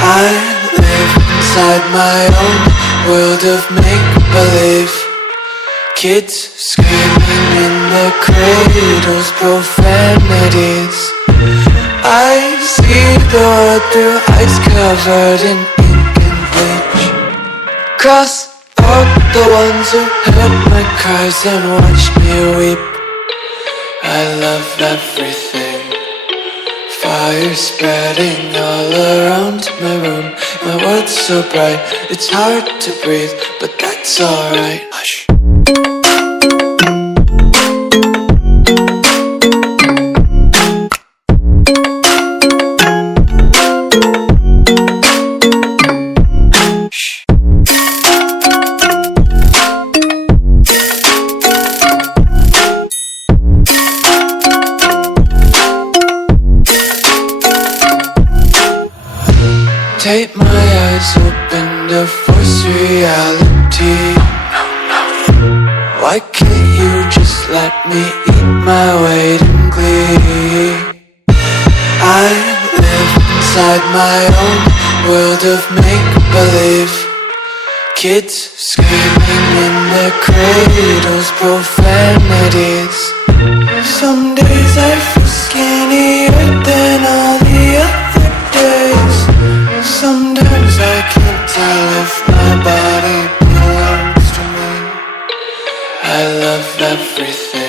I live inside my own world of make-believe. Kids screaming in the cradles, profanities. I see the world through eyes covered in ink and bleach. Cross out the ones who heard my cries and watched me weep. I love everything. Fire spreading all around my room. My world's so bright, it's hard to breathe, but that's alright. Hush. Tape my eyes open to force reality. Why can't you just let me eat my weight in glee? I live inside my own world of make-believe. Kids screaming in their cradles, profanities. Some days I feel skinnier than all the other days. Sometimes I can't tell if my body belongs to me. I love everything.